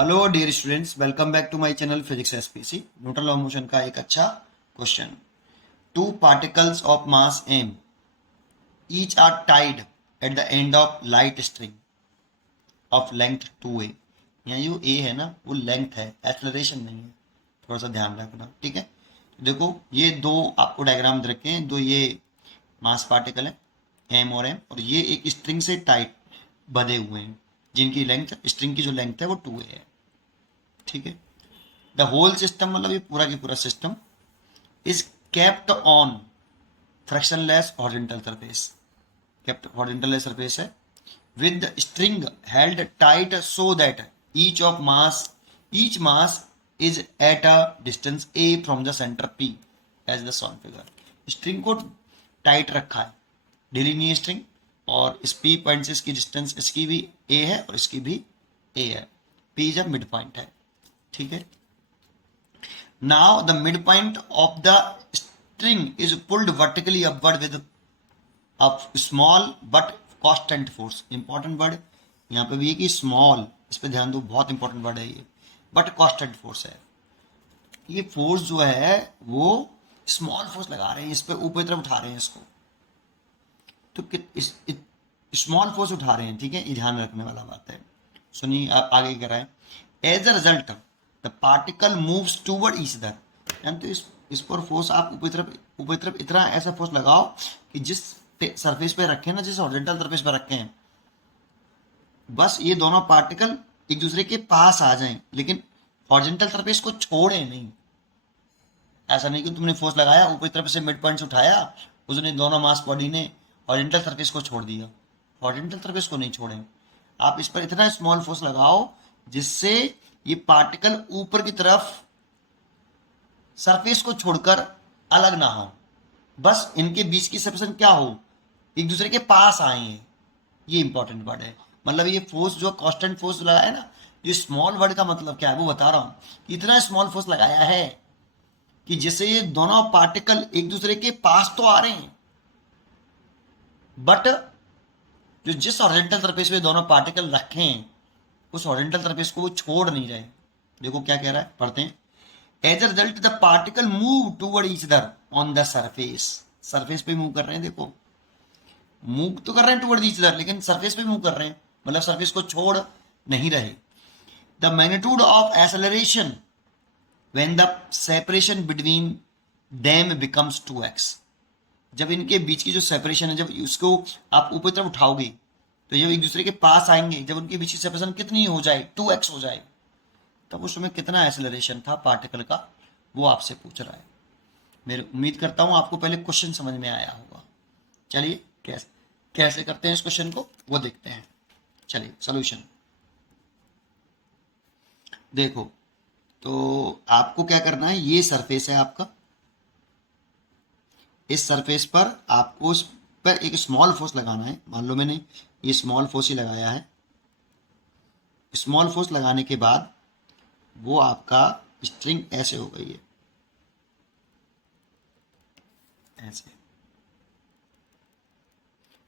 Hello dear students, welcome back to my channel physics SPC. Newton law of motion का एक अच्छा question. Two particles of mass m each are tied at the end of light string of length 2a। यहाँ जो a है ना वो length है, acceleration नहीं है, थोड़ा सा ध्यान रखना। ठीक है, तो देखो ये दो आपको डायग्राम दे रखे हैं, दो ये मास पार्टिकल है m और m, और ये एक स्ट्रिंग से टाइट बंधे हुए हैं जिनकी लेंथ, स्ट्रिंग की जो लेंथ है वो 2a है। ठीक है, द होल सिस्टम मतलब ये पूरा की पूरा system is kept on frictionless horizontal surface. Kept horizontal surface है with string held tight so that each of mass each mass is at a distance a from the centre p as the shown figure. String को tight रखा है, डिलीनियर string, और इस p point से इसकी distance, इसकी भी a है और इसकी भी a है। p जब मिड पॉइंट है। ठीक है, now the midpoint of the string is pulled vertically upward with a small but constant force। Important word यहाँ पे भी है कि स्मॉल, इस पे ध्यान दो, बहुत इंपॉर्टेंट वर्ड है ये, बट कॉन्स्टेंट फोर्स है। ये फोर्स जो है वो स्मॉल फोर्स लगा रहे हैं, इस पे ऊपर तरफ उठा रहे हैं इसको, तो स्मॉल फोर्स उठा रहे हैं। ठीक है, ये ध्यान रखने वाला बात है। सुनिए आप आगे क्या रहा है। As a result the particle moves toward each other. यानी तो इस पर फोर्स आप ऊपर तरफ इतना ऐसा फोर्स लगाओ कि जिस सरफेस पे रखे हैं ना, जिस हॉरिजॉन्टल सरफेस पे रखे हैं, बस ये दोनों पार्टिकल एक दूसरे के पास आ जाएं, लेकिन हॉरिजॉन्टल सरफेस को छोड़े नहीं। ऐसा नहीं कि तुमने फोर्स लगाया, ऊपर तरफ से मिड पॉइंट से उठाया, उसने दोनों मास बॉडी ने हॉरिजॉन्टल सरफेस को छोड़ दिया। हॉरिजॉन्टल सरफेस को नहीं छोड़े, आप इस पर इतना स्मॉल फोर्स लगाओ जिससे ये पार्टिकल ऊपर की तरफ सरफेस को छोड़कर अलग ना हो, बस इनके बीच की सेपरेशन क्या हो, एक दूसरे के पास आए हैं। ये इंपॉर्टेंट वर्ड है। मतलब ये फोर्स जो कांस्टेंट फोर्स लगाया है ना, ये स्मॉल वर्ड का मतलब क्या है वो बता रहा हूं। इतना स्मॉल फोर्स लगाया है कि जिससे ये दोनों पार्टिकल एक दूसरे के पास तो आ रहे हैं, बट जो जिस हॉरिजॉन्टल सरफेस पे दोनों पार्टिकल रखे हैं उस हॉरिजॉन्टल सरफेस को वो छोड़ नहीं रहे। देखो क्या कह रहा है, पढ़ते हैं। As a result the particle move toward each other on the surface. Surface पे मूव कर रहे हैं, देखो मूव तो कर रहे हैं टूवर्ड ईच अदर, लेकिन सरफेस पे मूव कर रहे हैं, मतलब सरफेस को छोड़ नहीं रहे। The magnitude of acceleration when the separation between them becomes 2x। जब इनके बीच की जो सेपरेशन है, जब उसको आप ऊपर तरफ उठाओगे तो जब एक दूसरे के पास आएंगे, जब उनके बीच की सेपरेशन कितनी हो जाए, 2x हो जाए, तब उस समय कितना एक्सेलरेशन था पार्टिकल का, वो आपसे पूछ रहा है। मेरी उम्मीद करता हूं आपको पहले क्वेश्चन समझ में आया होगा। चलिए कैसे कैसे करते हैं इस क्वेश्चन को वो देखते हैं। चलिए सॉल्यूशन देखो, तो आपको क्या करना है, ये सरफेस है आपका, इस सरफेस पर आपको उस पर एक स्मॉल फोर्स लगाना है। मान लो मैंने ये स्मॉल फोर्स ही लगाया है। स्मॉल फोर्स लगाने के बाद वो आपका स्ट्रिंग ऐसे हो गई है, ऐसे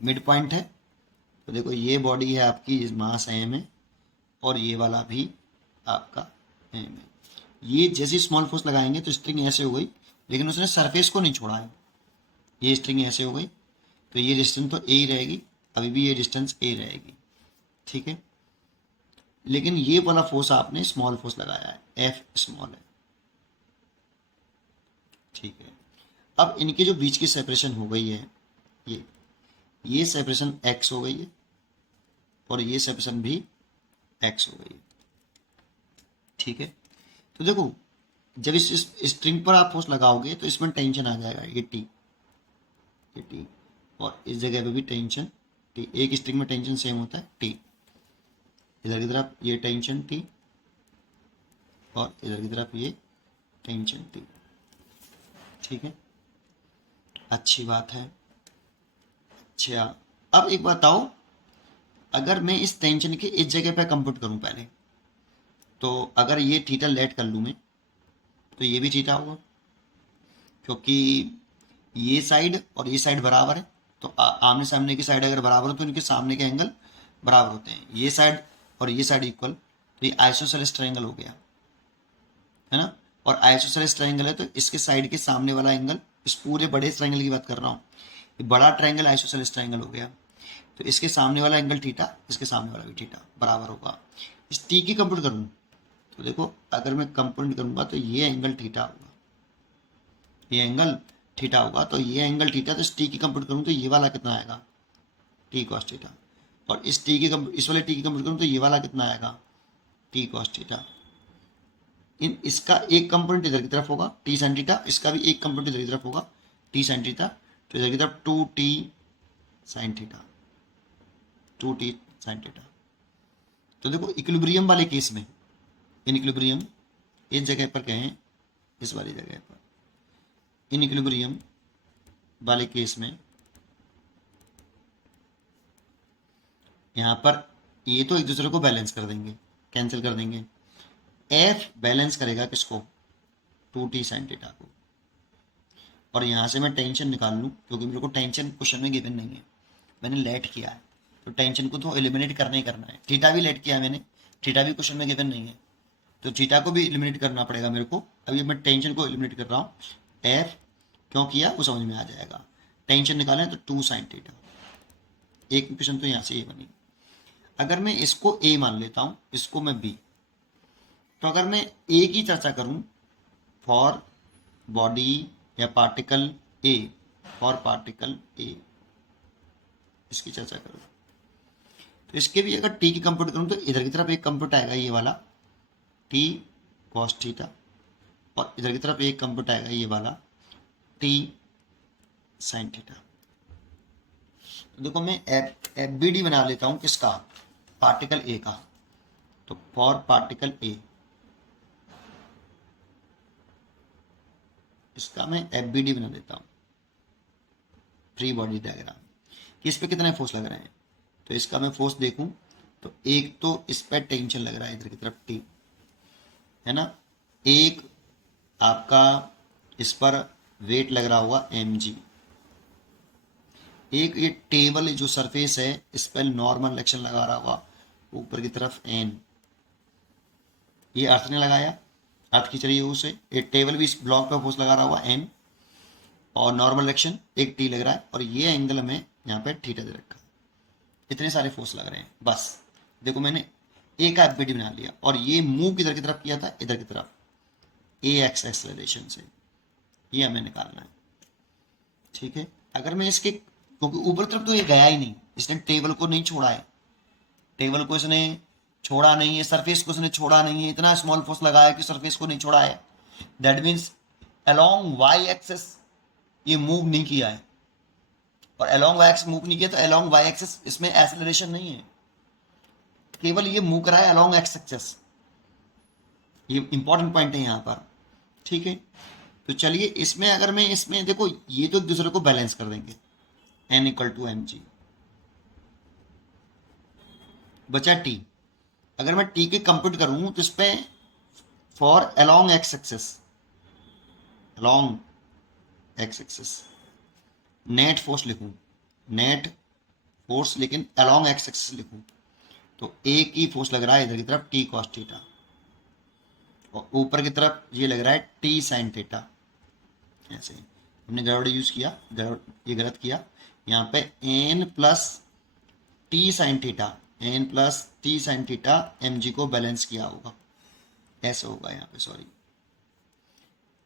मिड पॉइंट है। तो देखो ये बॉडी है आपकी, इस मास एम है, और ये वाला भी आपका एम है। ये जैसे स्मॉल फोर्स लगाएंगे तो स्ट्रिंग ऐसे हो गई, लेकिन उसने सरफेस को नहीं छोड़ा है। ये स्ट्रिंग ऐसे हो गई तो ये डिस्टेंस तो ए ही रहेगी, अभी भी ये डिस्टेंस ए रहेगी। ठीक है, लेकिन ये वाला फोर्स आपने स्मॉल फोर्स लगाया है, एफ स्मॉल है। ठीक है, अब इनके जो बीच की सेपरेशन हो गई है, ये सेपरेशन एक्स हो गई है और ये सेपरेशन भी एक्स हो गई है। ठीक है, तो देखो जब इस स्ट्रिंग पर आप फोर्स लगाओगे तो इसमें टेंशन आ जाएगा, ये टी, और इस जगह पे भी टेंशन टी। एक स्ट्रिंग में टेंशन सेम होता है टी। इधर की तरफ ये टेंशन टी और इधर की तरफ ये टेंशन टी। ठीक है, अच्छी बात है। अच्छा, अब एक बताओ, अगर मैं इस टेंशन के इस जगह पे कंप्यूट करूं पहले, तो अगर ये थीटा लेट कर लूं मैं, तो ये भी थीटा होगा, क्योंकि ये साइड और ये साइड बराबर है। तो आमने सामने की साइड अगर बराबर हो तो इनके सामने के एंगल बराबर होते हैं। ये साइड और ये साइड इक्वल, तो ये आइसोसेलेस ट्रायंगल हो गया, है ना। और आइसोसेलेस ट्रायंगल है तो इसके साइड के सामने वाला एंगल, इस पूरे बड़े ट्रायंगल की बात कर रहा हूँ, ये बड़ा ट्रायंगल आइसोसेलेस ट्रायंगल हो गया, तो इसके सामने वाला एंगल थीटा, इसके सामने वाला भी थीटा बराबर होगा। इस टी की कंप्यूट करूँ तो देखो, अगर मैं कंप्यूट करूंगा तो ये एंगल थीटा होगा, ये एंगल थीटा होगा, तो ये एंगल थीटा, तो इस टी की कंप्यूट करूँ तो ये वाला कितना आएगा, टी कॉस थीटा। और इस टी की इस वाले टी की कंप्यूट करूँ तो ये वाला कितना आएगा, टी कॉस थीटा। इन इसका एक कंपोनेंट इधर की तरफ होगा टी साइन थीटा, इसका भी एक कंपोनेंट इधर की तरफ होगा टी साइन थीटा, तो इधर की तरफ two T sine theta, two T sine theta. तो देखो इक्विलिब्रियम वाले केस में, इन इक्विलिब्रियम इस जगह पर कहें, इस वाली जगह पर, इन इक्विलिब्रियम वाले केस में यहाँ पर ये तो एक दूसरे को बैलेंस कर देंगे, कैंसिल कर देंगे। एफ बैलेंस करेगा किसको, टू टी साइन थीटा को। और यहाँ से मैं टेंशन निकाल लूँ, क्योंकि मेरे को टेंशन क्वेश्चन में गिवन नहीं है, मैंने लेट किया है, तो टेंशन को तो एलिमिनेट करना ही करना है। थीटा भी लेट किया है मैंने, थीटा भी क्वेश्चन में गिवन नहीं है, तो थीटा को भी एलिमिनेट करना पड़ेगा मेरे को। अभी मैं टेंशन को एलिमिनेट कर रहा हूँ, एफ क्यों किया वो समझ में आ जाएगा। टेंशन निकालें तो टू साइन थीटा, एक क्वेश्चन तो यहाँ से ये बनी। अगर मैं इसको ए मान लेता हूँ, इसको मैं बी, तो अगर मैं ए की चर्चा करूँ, फॉर बॉडी या particle A, for particle A इसकी चर्चा करूँ, तो इसके भी अगर टी की कंप्यूट करूँ तो इधर की तरफ एक कंप्यूट आएगा ये वाला टी कॉस थीटा, और इधर की तरफ एक कंप्यूट आएगा ये वाला टी साइन थीटा। तो देखो मैं एफ बी डी बना लेता हूँ किसका, पार्टिकल ए का। तो फॉर पार्टिकल ए, इसका मैं एफ बी डी बना देता हूँ, फ्री बॉडी डायग्राम, कि इस पे कितने फोर्स लग रहे हैं। तो इसका मैं फोर्स देखूं तो एक तो इस पर टेंशन लग रहा है इधर की तरफ टी, है ना, एक आपका इस पर वेट लग रहा होगा एम जी, एक ये टेबल जो सरफेस है इस पर नॉर्मल एक्शन लगा रहा होगा ऊपर की तरफ एन, ये अर्थ ने लगाया, अर्थ खींच रही है उसे, ये टेबल भी इस ब्लॉक पर फोर्स लगा रहा होगा एम, और नॉर्मल एक्शन एक टी लग रहा है, और ये एंगल में यहाँ पे थीटा दे रखा है। इतने सारे फोर्स लग रहे हैं, बस देखो मैंने ए का एफबीडी बना लिया, और ये मूव किधर की तरफ किया था, इधर की तरफ, ए एक्स एक्सलेशन से, ये हमें निकालना है। ठीक है, अगर मैं इसके, क्योंकि ऊपर तरफ तो ये गया ही नहीं, इसने टेबल को नहीं छोड़ा है, टेबल को इसने छोड़ा नहीं है, सरफेस को इसने छोड़ा नहीं है, इतना स्मॉल फोर्स लगाया कि सरफेस को नहीं छोड़ा है, that means along Y axis ये मूव नहीं किया है, और अलोंग वाई एक्सिस मूव नहीं किया तो अलोंग वाई एक्सिस इसमें एक्सेलरेशन नहीं है, केवल ये मूव करा है अलोंग एक्स एक्सिस, ये इंपॉर्टेंट पॉइंट है यहाँ पर। ठीक है, तो चलिए इसमें अगर मैं इसमें देखो ये तो एक दूसरे को बैलेंस कर देंगे, N equal to M G, बचा टी। अगर मैं टी के कंप्यूट करूं तो इस पे for along x axis, along x axis net force लिखूं, नेट फोर्स लेकिन अलोंग एक्स एक्सिस लिखूं, तो ए की फोर्स लग रहा है इधर की तरफ टी कॉस थीटा, और ऊपर की तरफ ये लग रहा है टी साइन थीटा। ऐसे हमने गड़बड़ यूज किया, ये गलत किया, यहाँ पे N plus T sine theta, N plus T sine theta M G को बैलेंस किया होगा, ऐसे होगा यहाँ पे, sorry,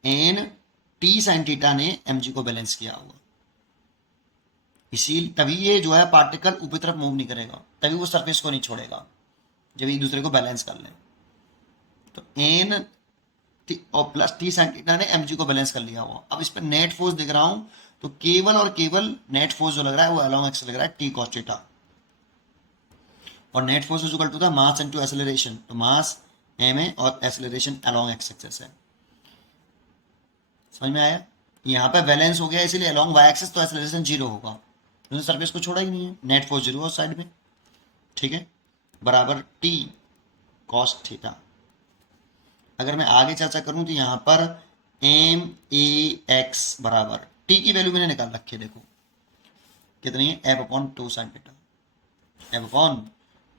N T sine theta ने एम जी को बैलेंस किया होगा, इसी तभी ये जो है पार्टिकल ऊपर तरफ मूव नहीं करेगा, तभी वो सरफेस को नहीं छोड़ेगा, जब एक दूसरे को बैलेंस कर लें। तो एन और प्लस टी साइन थीटा ने एम जी को बैलेंस कर लिया हुआ। अब इस पर नेट फोर्स दिख रहा हूं तो केवल और केवल नेट फोर्स जो लग रहा है वो अलोंग एक्स लग रहा है टी कॉस थीटा, और नेट फोर्स इक्वल टू था मास इनटू एक्सेलरेशन, तो मास एम है और एक्सेलरेशन अलोंग एक्स एक्सिस है। समझ में आया, यहाँ पे बैलेंस हो गया इसीलिए अलोंग वाई एक्सिस, तो एक्सेलरेशन जीरो होगा, क्योंकि सरफेस को छोड़ा ही नहीं है, नेट फोर्स जीरो उस साइड में। ठीक है, बराबर टी कॉस थीटा। अगर मैं आगे चर्चा करूं तो यहाँ पर एम ए एक्स बराबर टी की वैल्यू मैंने निकाल रखी है, देखो कितनी है, F upon two sine theta, F upon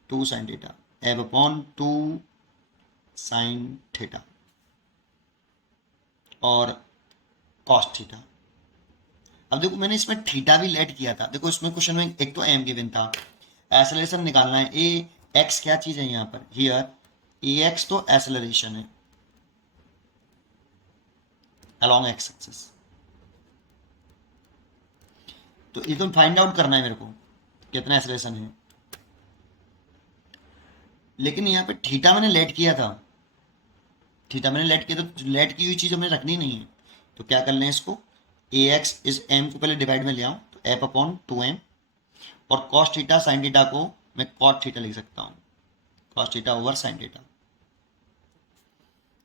two sine theta, F upon two sine theta और कॉस थीटा। अब देखो मैंने इसमें थीटा भी लेट किया था। देखो इसमें क्वेश्चन में एक तो एम गिवन था, एक्सेलरेशन निकालना है। ए एक्स क्या चीज है यहाँ पर, हियर ए एक्स तो एक्सेलरेशन है अलोंग एक्स एक्सिस। तो ये तो फाइंड आउट करना है मेरे को कितना एक्सेलरेशन है, लेकिन यहाँ पे थीटा मैंने लेट किया था। थीटा मैंने लेट किया तो लेट की हुई चीज हमें रखनी नहीं है। तो क्या कर लें इसको, ए एक्स इस एम को पहले डिवाइड में ले आऊँ तो एफ अपॉन 2m, और कॉस थीटा साइन थीटा को मैं कॉट थीटा लिख सकता हूँ, cos theta over sign theta.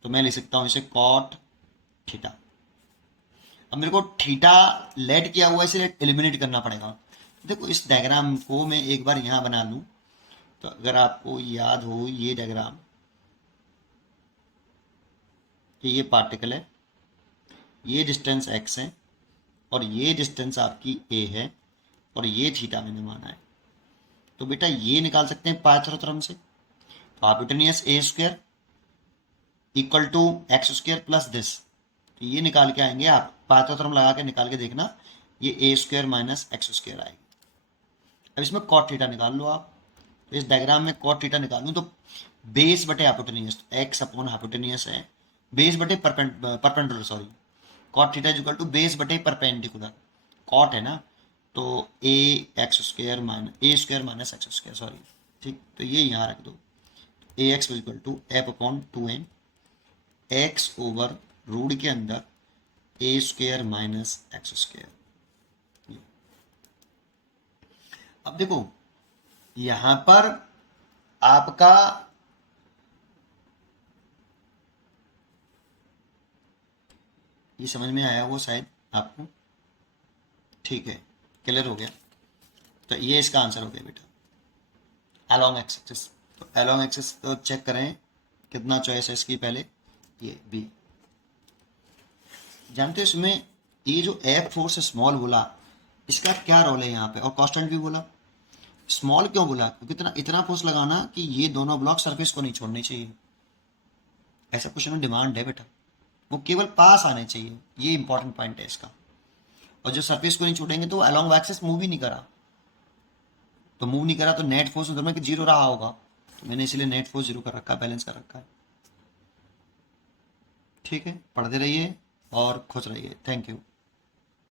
तो मैं लिख सकता हूँ इसे कॉट थीटा। अब मेरे को थीटा लेट किया हुआ इसे एलिमिनेट करना पड़ेगा। देखो इस डायग्राम को मैं एक बार यहाँ बना लूँ, तो अगर आपको याद हो ये डायग्राम कि ये पार्टिकल है, ये डिस्टेंस x है और ये डिस्टेंस आपकी a है और ये थीटा मैंने माना है। तो बेटा ये निकाल सकते हैं पाइथागोरस से। तो hypotenuse A square equal to X square plus this, तो ये निकाल के आएंगे आप पाइथागोरस लगा के निकाल के देखना, ये ए स्क्वायर माइनस एक्स स्क्वायर आएगी। अब इसमें कॉट थीटा निकाल लो आप। तो इस डायग्राम में कॉट थीटा निकालूं तो बेस बटे हाइपोटेन्यूज, एक्स अपॉन हाइपोटेन्यूज है बेस बटे perpendicular, sorry cot theta is equal to base बटे परपेंडिकुलर, कॉट है ना, तो a x square minus x square, sorry ठीक। तो ये यहाँ रख दो, a x equal to F upon 2m, x over root के अंदर a square minus x square. अब देखो यहां पर आपका ये समझ में आया वो शायद आपको, ठीक है क्लियर हो गया। तो ये इसका आंसर हो गया बेटा अलोंग एक्स एक्सिस। तो अलोंग एक्सिस तो चेक करें कितना चॉइस है इसकी, पहले ये बी। जानते हो इसमें ये जो एफ फोर्स स्मॉल बोला इसका क्या रोल है यहाँ पे, और कांस्टेंट भी बोला। स्मॉल क्यों बोला, क्योंकि इतना इतना फोर्स लगाना कि ये दोनों ब्लॉक सरफेस को नहीं छोड़ने चाहिए, ऐसा क्वेश्चन में डिमांड है बेटा। वो केवल पास आने चाहिए, ये इंपॉर्टेंट पॉइंट है इसका। और जो सरफेस को नहीं छोड़ेंगे तो अलोंग एक्सिस मूव ही नहीं करा, तो मूव नहीं करा तो नेट फोर्स उधर में जीरो रहा होगा। तो मैंने इसलिए नेट फोर्स जीरो कर रखा है, बैलेंस कर रखा है। ठीक है, पढ़ते रहिए और खुश रहिए। Thank you.